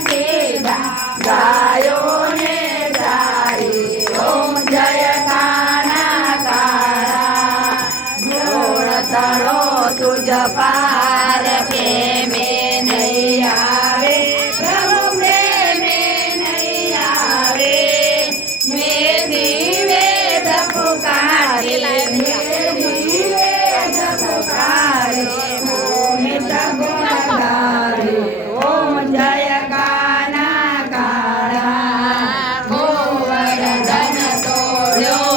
સીધા ગાયો ને સારી ઓમ જય કાના કાળા જોડ તળો તુજ પાર પ્રેમે નહીં આવે પ્રભુ પ્રેમે નહીં આવે મેથી વેદ પુકારે મેથી વેદ પુકારે મોહિત ગુણ ગાવે ઓમ જય કાના કાળા ગોવર્ધન તોડ્યો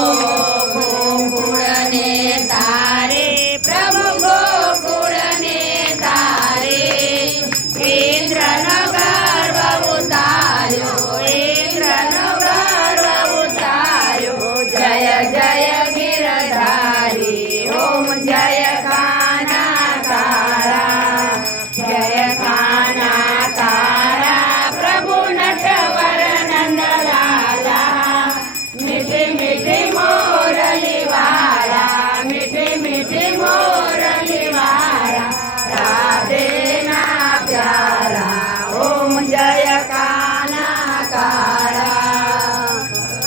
ગોકુળને તારે પ્રભુ ગોકુળને તારે ઇન્દ્રનો ગર્વ ઉતાર્યો ઇન્દ્રનો ગર્વ ઉતાર્યો જય જય ગિરધારી ઓમ જય કાના કાળા જય કાના કાળા પ્રભુ નટવર નંદલાલા મીઠી મીઠી મોરલી વાળા મીઠી મીઠી મોરલી વાળા રાધે ના પ્યારા ઓમ જય કાના કાળા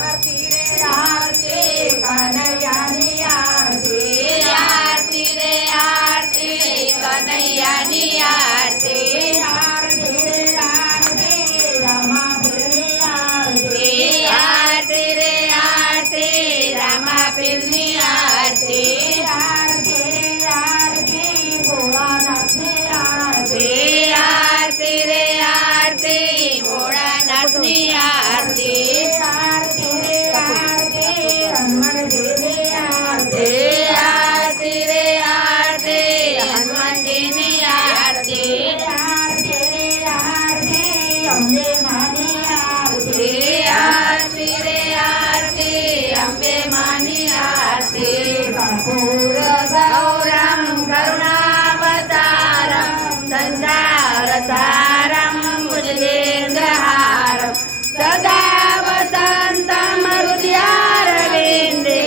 આરતી રે આરતી કનૈયાની આરતી આરતી રે આરતી કનૈયાની આરતી આરતી રે આરતી રામાપીરની આરતી આરતી રે આરતી રામાપીરની આરતી આરતી રે આરતી ભોળાનાથની આરતી આરતી રે આરતી ભોળાનાથની આરતી આરતી રે આરતી હનુમાનજીની આરતી આરતી રે આરતી હનુમાનજીની આરતી આરતી રે આરતી અંબે માની આરતી આરતી રે આરતી અંબે માની આરતી કર્પૂર ગૌરમ કરુણાવતારમ સંસાર સારમ ભુજગેન્દ્રહારમ સદા વસંતમ હૃદયારવિંદે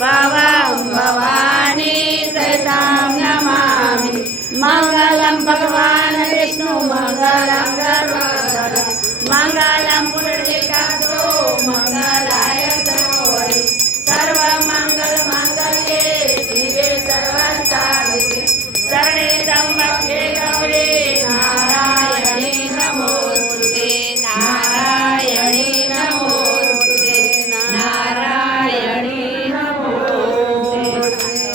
ભવં ભવાની સહિતાં નમામિ મંગલમ ભગવાન વિષ્ણુ મંગલમ ગરુડધર મંગલમ પુંડરીકાક્ષો મંગલાય તનોહરિ સર્વમંગલ માંગલ્યે શિવે સર્વસાધિકે શરણે ત્ર્યંબકે ગૌરી નારાયણી નમોસ્તુતે નારાયણી નમોસ્તુતે નારાયણી નમોસ્તુતે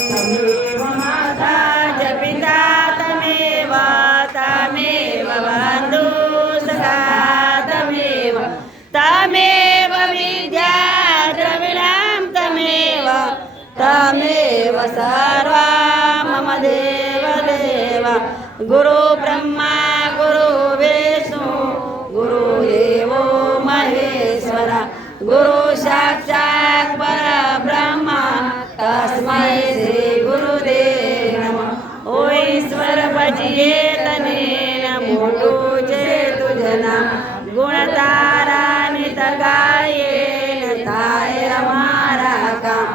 તમેવ માતા જ પિતા તમેવ તમેવ બંધુ સખા તમેવ તમેવ વિદ્યા દ્રવિણાં તમેવ તમેવ સર્વા મમ દેવ દેવ ગુરુ બ્રહ્મા ગુરુ વિષ્ણુ ગુરુ દેવો મહેશ્વરા ગુરુ સાક્ષાત પરબ્રહ્મ તસ્મૈ શ્રી ગુરુદેવ નમઃ ઓ ઈશ્વર ભજીએ તને મોટું છે તુજ નામ ગુણ તારા નિત ગાયે થાય અમારા કામ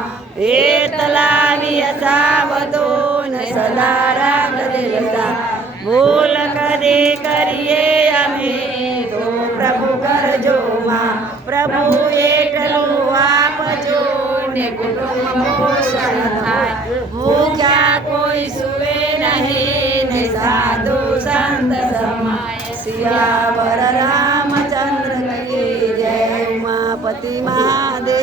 એતલાવી સાવતો ન સદા રાખ દિલસા ભૂલ કદે કરીએ અમે તો પ્રભુ કરજો માં પ્રભુ એટલું આપજો ને કુટુંબ પોષણ થાય ભૂખ્યા કોઈ સુવે નહીં ને સાધુ સંત સમાય સિયાવર રામચંદ્ર કી જય ઉમાપતિ મહાદેવ